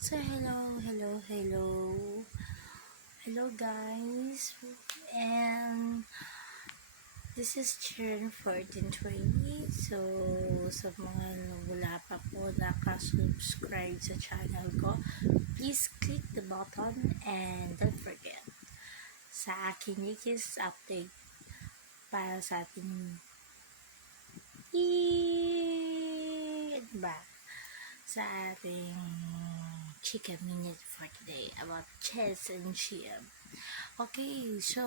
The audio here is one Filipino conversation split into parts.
So, hello guys, and this is Chern 1420. So, sa mga wala pa po nakasubscribe sa channel ko, please click the button and don't forget sa aking latest update para sa ating sa ating chika minute for today about chess and GM. Okay, so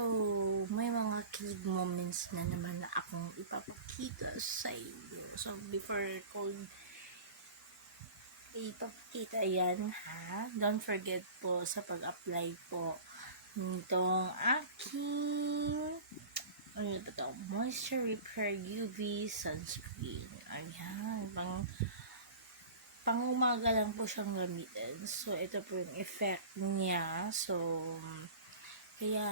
may mga kilig moments na naman na akong ipapakita sa inyo. So before ko ipapakita yan, don't forget po sa pag-apply po nitong aking moisture repair UV sunscreen. Ayan, pang umaga lang po siyang gamitin. So, ito po yung effect niya. So, kaya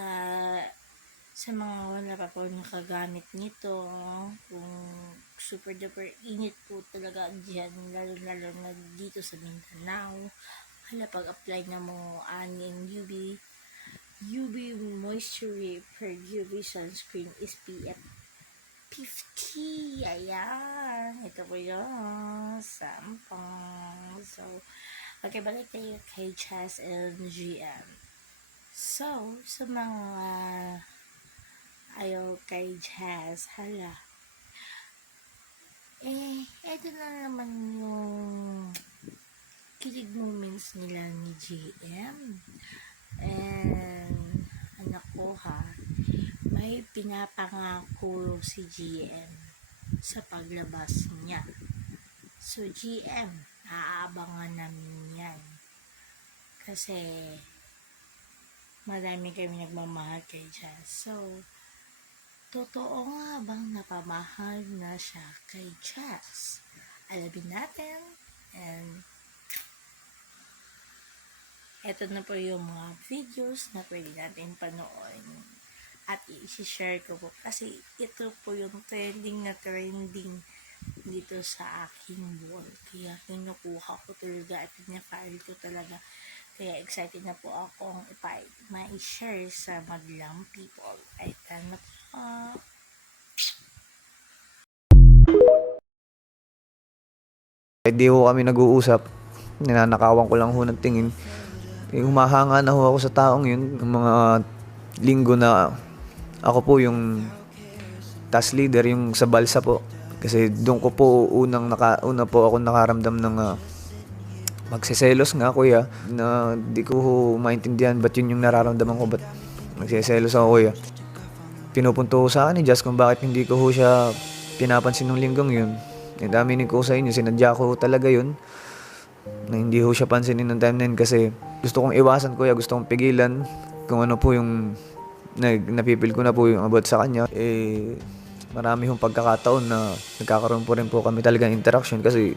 sa mga wala pa po nakagamit nito, kung super duper init po talaga dyan, lalo na dito sa Mindanao, pag-apply na mo aning UV moisture per UV sunscreen SPF 50. Ayan. Ito po yung sampang. So, okay, balik tayo kay Chess and GM. So, sa mga ayaw kay Chess, ito na naman yung kilig moments nila ni GM. And, anak ko may pinapangako si GM sa paglabas niya. So, GM, aabangan namin yan. Kasi, marami kami nagmamahal kay Jazz. So, totoo nga bang napamahal na siya kay Jazz? Alamin natin. And, eto na po yung mga videos na pwede natin panoorin. At i-share ko po kasi ito po yung trending dito sa aking wall. Kaya kinukuha ko talaga at pinafile ko talaga. Kaya excited na po akong ma-share sa madlang people. Ay, na po. Di ho kami nag-uusap. Ninanakawan ko lang ho ng tingin. Humahanga na ho ako sa taong yun. Yung mga linggo na ako po yung task leader, yung sa balsa po. Kasi doon ko po una po ako nakaramdam ng magseselos nga kuya. Na di ko ho maintindihan ba't yun yung nararamdaman ko, ba't magseselos ako kuya. Pinupunto ho sa akin ni Jazz kung bakit hindi ko ho siya pinapansin nung linggong yun. Daminin ko sa inyo, sinadya ko talaga yun. Na hindi ho siya pansinin ng time na yun kasi gusto kong iwasan kuya, gusto kong pigilan kung ano po yung napipil ko na po yung about sa kanya. Marami hong pagkakataon na nagkakaroon po rin po kami talagang interaction kasi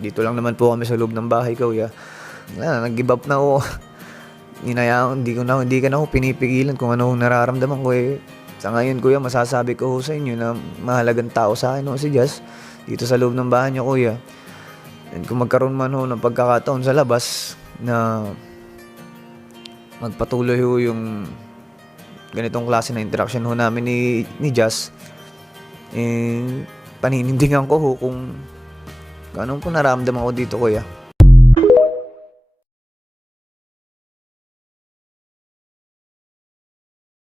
dito lang naman po kami sa loob ng bahay kuya. Nag-give up na ako. Hindi ka na ako pinipigilan kung ano nararamdaman ko Sa ngayon kuya, masasabi ko sa inyo na mahalagang tao sa akin si Jazz dito sa loob ng bahay niyo kuya. And kung magkaroon man ng pagkakataon sa labas na magpatuloy yung ganitong klase na interaction namin ni Jazz, paninindigan ko kung anong po nararamdaman ko dito kuya.